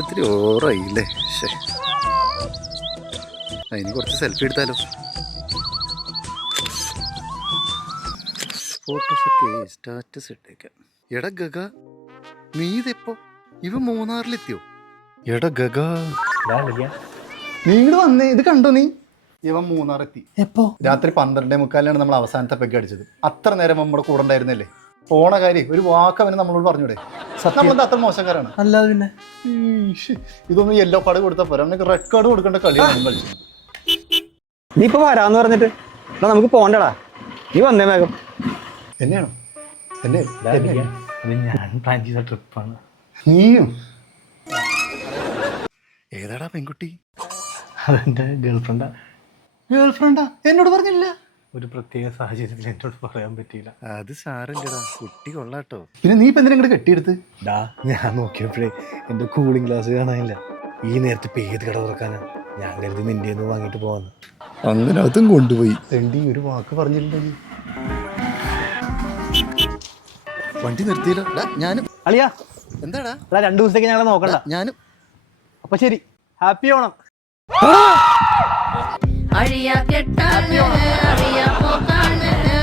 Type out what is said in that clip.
ഇത്തിരി ഓറായില്ലേ? അതിന് കുറച്ച് സെൽഫി എടുത്താലോ? ഫോട്ടോസൊക്കെ സ്റ്റാറ്റസ് ഇട്ടേക്കാം. എടാ ഗഗ, നീ ഇതെപ്പോ? ഇവ മൂന്നാറിലെത്തിയോ? എടാ ഗഗ, നീ ഇങ്ങോട്ട് വന്നേ. ഇത് കണ്ടോ നീ? ഇവൻ മൂന്നാറെത്തി. എപ്പോ? രാത്രി 12:45 നമ്മൾ അവസാനത്തെ പെഗ് അടിച്ചത്. അത്ര നേരം നമ്മുടെ കൂടെ ഉണ്ടായിരുന്നല്ലേ. പോണ കാര്യം ഒരു വാക്ക് അവന് നമ്മളോട് പറഞ്ഞൂടെ? നമ്മളെന്താ അത്ര മോശക്കാരാണ്? അല്ലാതെ പിന്നെ ഇതൊന്നും യെല്ലോ കാർഡ് കൊടുത്താൽ പോരാ, അവനക്ക് റെഡ് കാർഡ് കൊടുക്കേണ്ട കളിയാണ് കളിച്ചത്. നീ ഇപ്പൊ വരാന്ന് പറഞ്ഞിട്ട് നമുക്ക് പോണ്ടടാ. നീ വന്നേ വേഗം. എന്നെയാണോ? എന്നെ ഞാൻ പ്ലാൻ ചെയ്ത ട്രിപ്പാണ്. നീയും? ഏതാടാ പെൺകുട്ടി? അതെന്റെ ഗേൾഫ്രണ്ടാ. ഗേൾഫ്രണ്ടാ? എന്നോട് പറഞ്ഞില്ല. ഒരു പ്രത്യേക സാഹചര്യത്തിൽ എന്നോട് പറയാൻ പറ്റിയില്ല. അത് സാരല്ലടാ, കുട്ടി കൊള്ളാട്ടോ. പിന്നെ നീ ഇപ്പൊ എന്തിനാ ഇങ്ങോട്ട് കെട്ടിയെടുത്ത്? ഞാൻ നോക്കിയപ്പോഴേ എന്റെ കൂളിംഗ് ഗ്ലാസ് കാണാനില്ല. ഈ നേരത്തെ ഇപ്പൊ ഏത് കട തുറക്കാനാ? ഞാൻ കരുതി നിന്റെ ഒന്ന് വാങ്ങിട്ട് പോവാന്ന്. അങ്ങനെ അതും കൊണ്ടുപോയി. എണ്ടി ഒരു വാക്ക് പറഞ്ഞില്ല നീ. വണ്ടി നിർത്തിയില്ല. ഞാനും. അളിയാ എന്താടാ? 2 ദിവസത്തേക്ക് ഞങ്ങളെ നോക്കണ്ട. ഞാനും. അപ്പൊ ശരി, ഹാപ്പി ഓണം. അഴിയാ കെട്ടാ